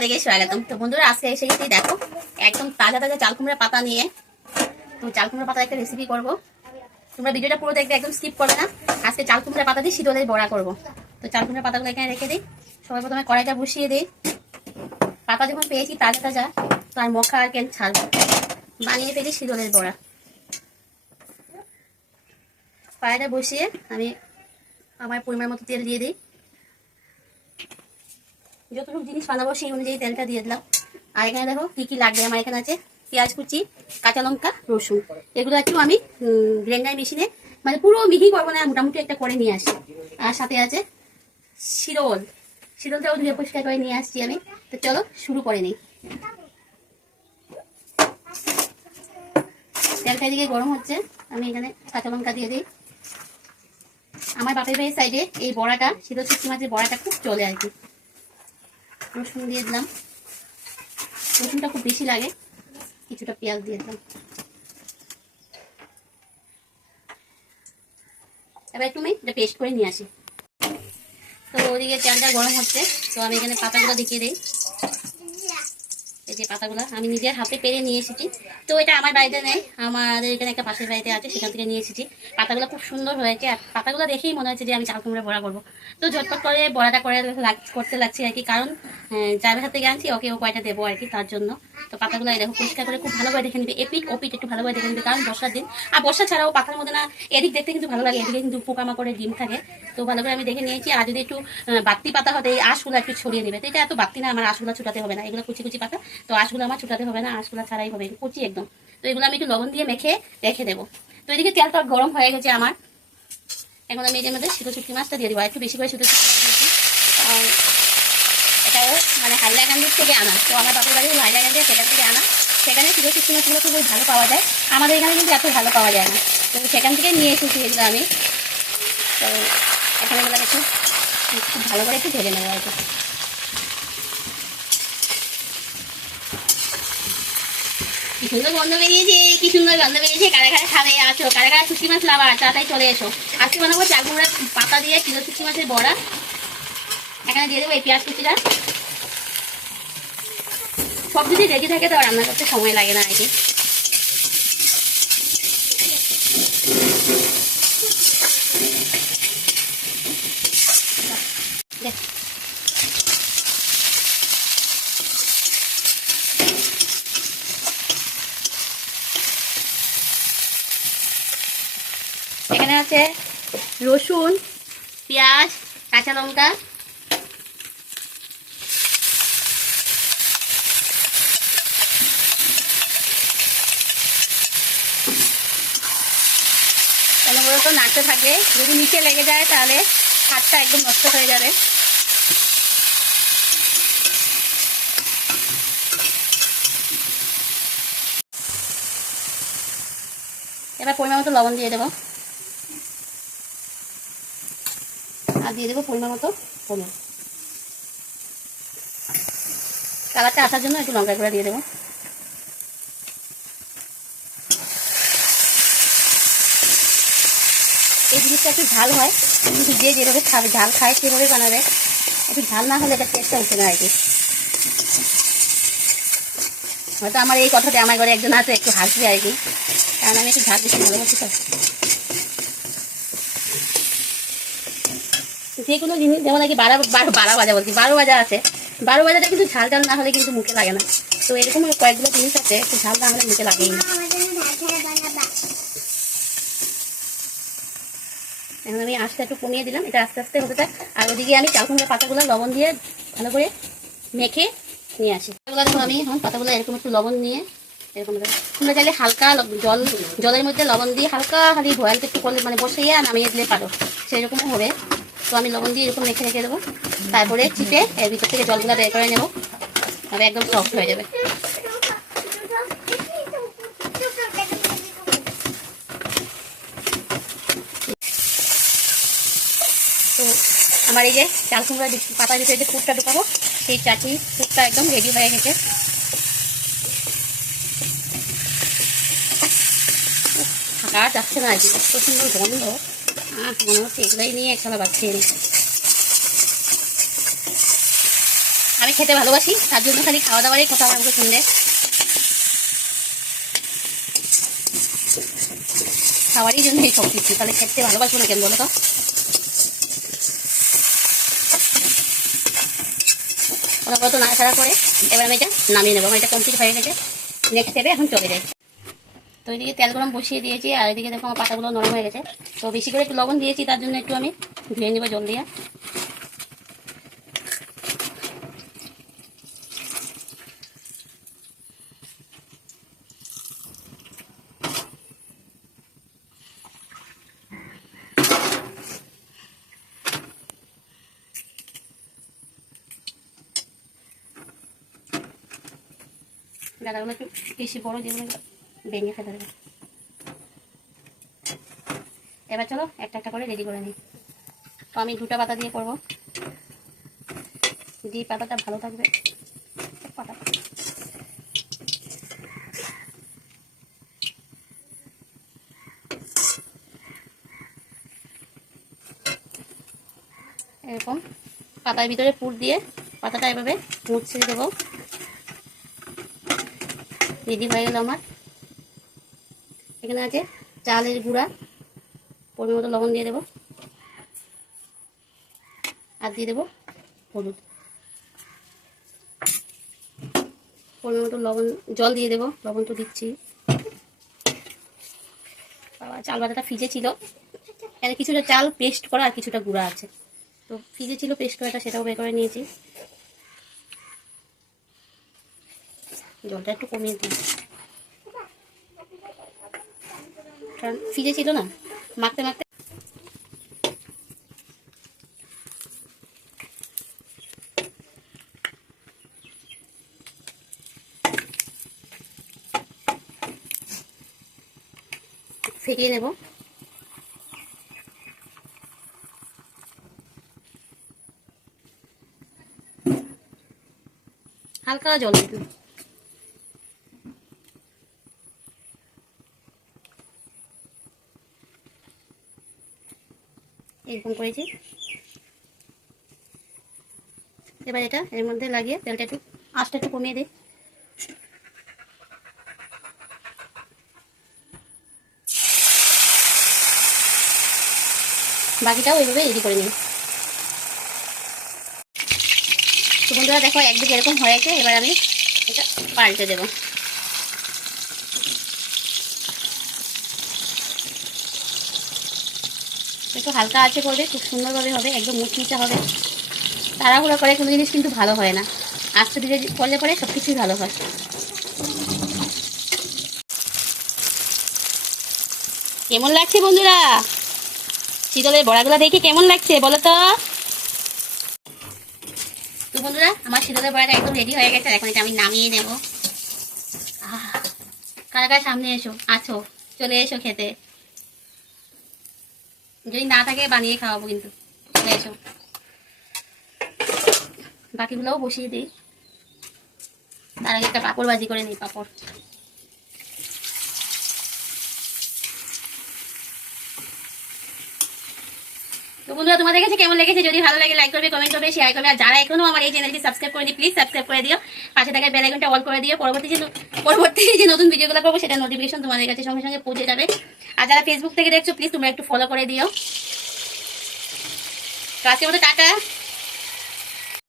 তোমাদেরকে স্বাগতম। তো বন্ধুরা আজকে এসে গেছি দেখো একদম তাজা তাজা চাল কুমড়া পাতা নিয়ে। তো চাল কুমড়া পাতা একটা রেসিপি করব, তোমরা ভিডিওটা পুরো দেখবে, একদম স্কিপ করবে না। আজকে চাল কুমড়া পাতা দিয়ে শীতলের বড়া করব। তো চাল কুমড়া পাতাগুলো এখানে রেখে দিই। সবাই প্রথমে কড়াইটা বসিয়ে দিই। পাতা যখন পেয়েছি তাজা তাজা, তো আর মখা আর কেন ছাড়বো, বানিয়ে ফেলি শীতলের বড়া। কড়াইটা বসিয়ে আমি আমার পরিমাণ মতো তেল দিয়ে দিই। যতটুকু জিনিস বানাবো সেই অনুযায়ী তেলটা দিয়ে দিলাম। আর এখানে দেখো কি কি লাগবে আমার। এখানে আছে পেঁয়াজ কুচি, কাঁচা লঙ্কা, রসুন। এগুলো একটু আমি গ্রাইন্ডার মেশিনে মানে পুরো মিহি করবো না, মোটামুটি একটা করে নিয়ে আসি। আর সাথে আছে শিরলটাও ধুয়ে পরিষ্কার করে নিয়ে আসছি আমি। তো চলো শুরু করে নিই। তেলটা এদিকে গরম হচ্ছে, আমি এখানে কাঁচা লঙ্কা দিয়ে দিই। আমার বাপের বাড়ির সাইডে এই বড়াটা, শীতল শুটকি মাছের বড়াটা খুব চলে আর কি। রসুন দিয়ে দিলাম, রসুনটা খুব বেশি লাগে। কিছুটা পেঁয়াজ দিয়ে দিলাম। এবার একটু আমি এটা পেস্ট করে নিয়ে আসি। তো ওদিকে তেলটা গরম হচ্ছে, তো আমি এখানে পাতাগুলো দেখিয়ে দিই। এই যে পাতাগুলো আমি নিজের হাতে পেরে নিয়ে এসেছি। তো এটা আমার বাড়িতে নেই, আমাদের এখানে একটা পাশের বাড়িতে আছে, সেখান থেকে নিয়ে এসেছি। পাতাগুলো খুব সুন্দর হয়েছে, আর পাতাগুলো দেখেই মনে হচ্ছে যে আমি চাল কুমড়া বড়া করবো। তো ঝটপট করে বড়াটা করতে লাগছি আর কি, কারণ যার হাতে আনছি ওকে ও কয়টা দেবো আর কি, তার জন্য। তো পাতাগুলো দেখো পরিষ্কার করে খুব ভালোভাবে দেখে নিবে, এপিট ওপিট একটু ভালোভাবে দেখে নিবে, কারণ বর্ষার দিন। আর বর্ষা ছাড়াও পাতার মধ্যে না এদিক দেখতে কিন্তু ভালো লাগে, এদিকে কিন্তু পোকামাকড়ের ডিম থাকে। তো ভালো করে আমি দেখে নিয়েছি। আর যদি একটু বাড়তি পাতা হতে এই আঁশগুলো একটু ছড়িয়ে নেবে। তো এটা এত বাড়তি না, আমার আঁশগুলো ছুটাতে হবে না, এগুলো কুচি কুচি পাতা। তো আঁশগুলো আমার ছুটাতে হবে না, আঁশগুলো ছাড়াই হবে, কুচি একদম। তো এগুলো আমি একটু লবণ দিয়ে মেখে রেখে দেবো। তো এদিকে তেলটা গরম হয়ে গেছে আমার। এখন আমি এর মধ্যে শীতল শুটকি মাছটা দিয়ে দেবো, একটু বেশি করে শীতল শুটকি মাছ দিয়েছি। এটাও মানে হাইলাকান্দির থেকে আনা। তো আমার বাপের বাড়ি হাইলাকান্দি, সেখান থেকে আনা। সেখানে শীতল শুটকি মাছগুলো খুব ভালো পাওয়া যায়, আমাদের এখানে কিন্তু এত ভালো পাওয়া যায় না। তো সেখান থেকে নিয়ে এসেছি এগুলো আমি। তো এখন এগুলো একটু খুব ভালো করে একটু ভেজে নেবো আর কি। কি সুন্দর গন্ধ বেরিয়েছে, কি সুন্দর গন্ধ বেরিয়েছে। কারা কারা খাবে আছো, কারা কারা শুটকি মাছ লাভার তাড়াতাড়ি চলে এসো। আজকে বানাবো চাল কুমড়া পাতা দিয়ে শীতল শুটকি মাছের বড়া। এখানে দিয়ে দেবো এই পেঁয়াজ কুচিটা। সব যদি রেডি থাকে তো রান্না করতে সময় লাগে না আর কি। এখানে আছে রসুন, পেঁয়াজ, কাঁচা লঙ্কা, অনবরত নাড়তে থাকবে, যদি নিচে লেগে যায় তাহলে হাতটা একদম নষ্ট হয়ে যাবে। এবার পরিমাণ মতো লবণ দিয়ে দেবো, আর দিয়ে দেবো পরিমাণ মতো হলুদ। কালারটা আসার জন্য একটু লঙ্কা গুঁড়া দিয়ে দেবো। এই জিনিসটা একটু ঝাল হয়, কিন্তু যে যেভাবে খাবে ঝাল খায় সেভাবে বানাবে। একটু ঝাল না হলে এটা টেস্টটা উঠে না আর কি। হয়তো আমার এই কথাতে আমার ঘরে একজন আছে একটু হাসবে আর কি, কারণ আমি একটু ঝাল বেশি ভালোবাসি। তো যে কোনো জিনিস যেমন আর কি বারো ভাজা বলছি, 12 ভাজা আছে, 12 ভাজাটা কিন্তু ঝাল ঝাল না হলে কিন্তু মুখে লাগে না। তো এরকম কয়েকগুলো জিনিস আছে একটু ঝাল না হলে মুখে লাগেই না। এখন আমি আস্তে একটু কমিয়ে দিলাম, এটা আস্তে আস্তে হতে থাক। আর ওদিকে আমি চাল কুমড়ার পাতাগুলো লবণ দিয়ে ভালো করে মেখে নিয়ে আসি। দেখো আমি এখন পাতাগুলো এরকম একটু লবণ নিয়ে এরকম, তোমরা চাইলে হালকা জলের মধ্যে লবণ দিয়ে হালকা খালি বয়েলটা একটু করলে মানে বসিয়ে নামিয়ে দিলে পারো, সেরকমও হবে। তো আমি লবণ দিয়ে এরকম মেখে রেখে দেবো, তারপরে চিপে এর ভিতর থেকে জলগুলো বের করে নেবো, তাহলে একদম সফট হয়ে যাবে। তো আমার এই যে চাল কুমড়া পাতার ভিতরে যে পুরটা ঢুকাবো, সেই চাটনি পুরটা একদম রেডি হয়ে গেছে। থাকা যাচ্ছে না আর কি, এত সুন্দর গন্ধ। মনে হচ্ছে এগুলোই নিয়ে একসাথে বাচ্চিয়ে নিই। আমি খেতে ভালোবাসি, তার জন্য খালি খাওয়া দাওয়ারই কথা আমার মুখে শুনলে। খাওয়ারই জন্য এই সব কিছু, তাহলে খেতে ভালোবাসবো না কেন বলো তো? ওরা তো নাড়াচাড়া করে এবার আমি এটা নামিয়ে নেবো। আমার এটা কমপ্লিট হয়ে গেছে, নেক্সট স্টেপে এখন চলে যাই। তো এদিকে তেল গরম বসিয়ে দিয়েছি, আর এদিকে দেখো আমার পাতাগুলো নরম হয়ে গেছে। তো বেশি করে একটু লবণ দিয়েছি, তার জন্য একটু আমি ধুয়ে নেবো জল দিয়ে। ডাটাগুলো একটু বেশি বড়, যেগুলো ভেঙে ফেলে দেবে। এবার চলো একটা একটা করে রেডি করে নিই। তো আমি 2টা পাতা দিয়ে করবো, যে পাতাটা ভালো থাকবে পাতা। এরকম পাতার ভিতরে পুর দিয়ে পাতাটা এভাবে মুছে দেবো। রেডি হয়ে গেল আমার। এখানে আছে চালের গুঁড়া, পরিমাণ মতো লবণ দিয়ে দেবো, আর দিয়ে দেবো হলুদ, পরিমাণ মতো লবণ, জল দিয়ে দেবো, লবণ তো দিচ্ছি। চাল বাটাটা ফ্রিজে ছিল, এখানে কিছুটা চাল পেস্ট করা আর কিছুটা গুঁড়া আছে। তো ফ্রিজে ছিল পেস্ট করাটা, সেটাও বের করে নিয়েছি। জলটা একটু কমিয়ে দিই, কারণ ফ্রিজে ছিল না, মাখতে মাখতে ফেটিয়ে নেব। হালকা জল দিতে, এরকম করেছি। এবার এটা এর মধ্যে লাগিয়ে তেলটা একটু আঁচটা একটু কমিয়ে দিই। বাকিটাও এইভাবে রেডি করে নিই। তো বন্ধুরা দেখো, একদিকে এরকম হয়েছে, এবার আমি এটা পাল্টে দেবো। একটু হালকা আছে করবে, খুব সুন্দরভাবে হবে, একদম মুচমুচে হবে। তাড়াহুড়ো করে কোনো জিনিস কিন্তু ভালো হয় না, আস্তে ধীরে করলে পরে সব কিছুই ভালো হয়। কেমন লাগছে বন্ধুরা? শীতলের বড়াগুলো দেখে কেমন লাগছে বলো তো? তো বন্ধুরা, আমার শীতলের বড়াটা একদম রেডি হয়ে গেছে, এখন এটা আমি নামিয়ে নেব। কারা কারা সামনে এসো, আছো, চলে এসো খেতে। যদি না থাকে বানিয়ে খাওয়াবো, কিন্তু চলে এসো। বাকিগুলোও বসিয়ে দিই, তার আগে একটা পাঁপড় ভাজি করে নিই। পাঁপড় তো বন্ধুরা, তোমাদের কাছে কেমন লেগেছে? যদি ভালো লাগে লাইক করবে, কমেন্ট করবে, শেয়ার করবে। আর যারা এখনো আমার এই চ্যানেলটি সাবস্ক্রাইব করেনি, প্লিজ সাবস্ক্রাইব করে দিও, পাশে থাকা বেল আইকনটা অল করে দিও। পরবর্তী যে নতুন ভিডিওগুলো করবো সেটা নোটিফিকেশন তোমাদের কাছে সঙ্গে সঙ্গে পৌঁছে যাবে। আর যারা ফেসবুক থেকে দেখছো, প্লিজ তোমরা একটু ফলো করে দিও। তো আজকের মতো টাটা।